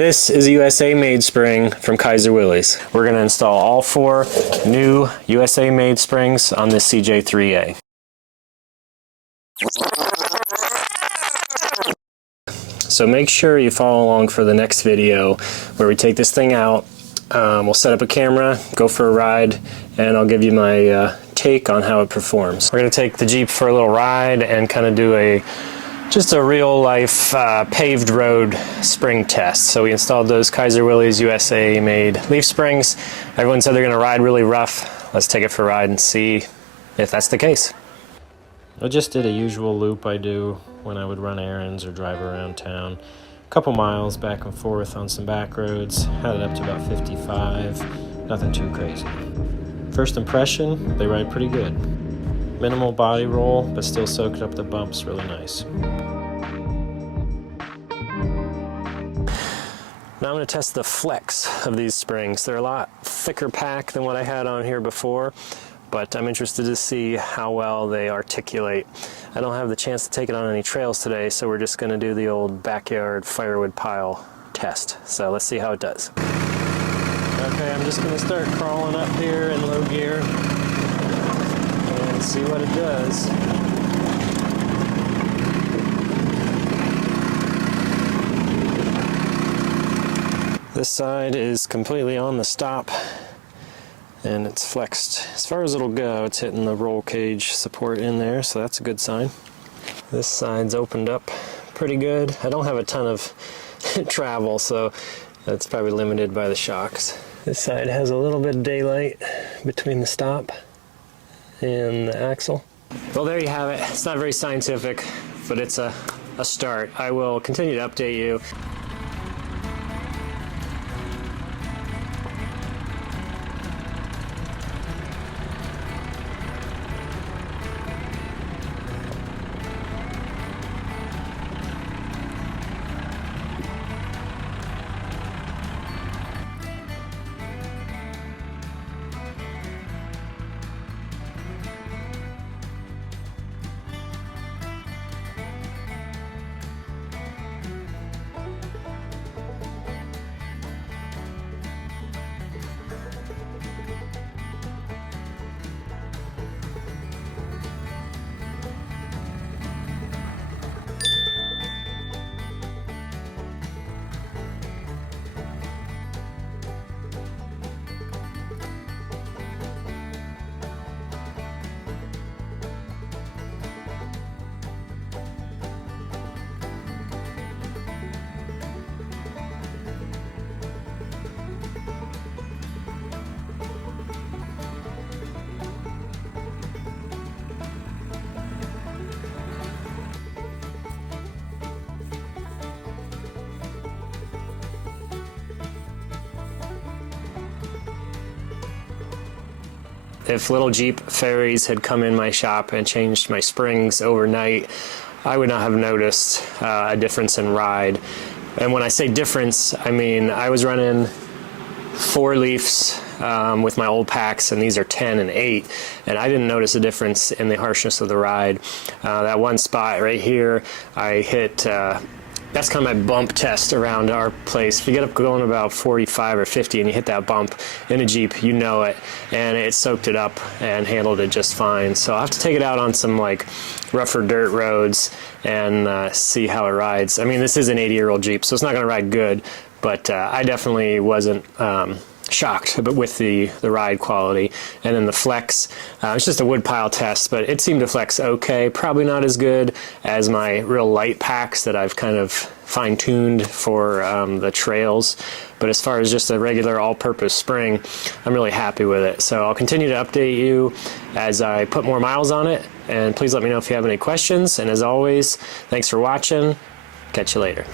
This is a USA made spring from Kaiser Willys. We're going to install all 4 new USA made springs on this CJ3A. So make sure you follow along for the next video where we take this thing out. We'll set up a camera, go for a ride, and I'll give you my take on how it performs. We're going to take the Jeep for a little ride and kind of do just a real life paved road spring test. So we installed those Kaiser Willys USA made leaf springs. Everyone said they're going to ride really rough. Let's take it for a ride and see if that's the case. I just did a usual loop I do when I would run errands or drive around town. A couple miles back and forth on some back roads. Had it up to about 55. Nothing too crazy. First impression, they ride pretty good. Minimal body roll, but still soaked up the bumps really nice. Now I'm going to test the flex of these springs. They're a lot thicker pack than what I had on here before, but I'm interested to see how well they articulate. I don't have the chance to take it on any trails today, so we're just going to do the old backyard firewood pile test. So let's see how it does. Okay, I'm just going to start crawling up here in low gear and see what it does. This side is completely on the stop and it's flexed as far as it'll go. It's hitting the roll cage support in there, so that's a good sign. This side's opened up pretty good. I don't have a ton of travel, so that's probably limited by the shocks. This side has a little bit of daylight between the stop and the axle. Well, there you have it. It's not very scientific, but it's a start. I will continue to update you. If little Jeep fairies had come in my shop and changed my springs overnight, I would not have noticed a difference in ride. And when I say difference, I mean I was running 4 leafs with my old packs, and these are 10 and 8, and I didn't notice a difference in the harshness of the ride. That one spot right here, I hit that's kind of my bump test around our place. If you get up going about 45 or 50 and you hit that bump in a Jeep, you know it, and it soaked it up and handled it just fine. So I'll have to take it out on some like rougher dirt roads and see how it rides. I mean, this is an 80-year-old Jeep, so it's not going to ride good, but I definitely wasn't shocked with the ride quality. And then the flex, it's just a wood pile test, but it seemed to flex okay. Probably not as good as my real light packs that I've kind of fine-tuned for the trails. But as far as just a regular all-purpose spring, I'm really happy with it. So I'll continue to update you as I put more miles on it, and please let me know if you have any questions. And as always, thanks for watching. Catch you later.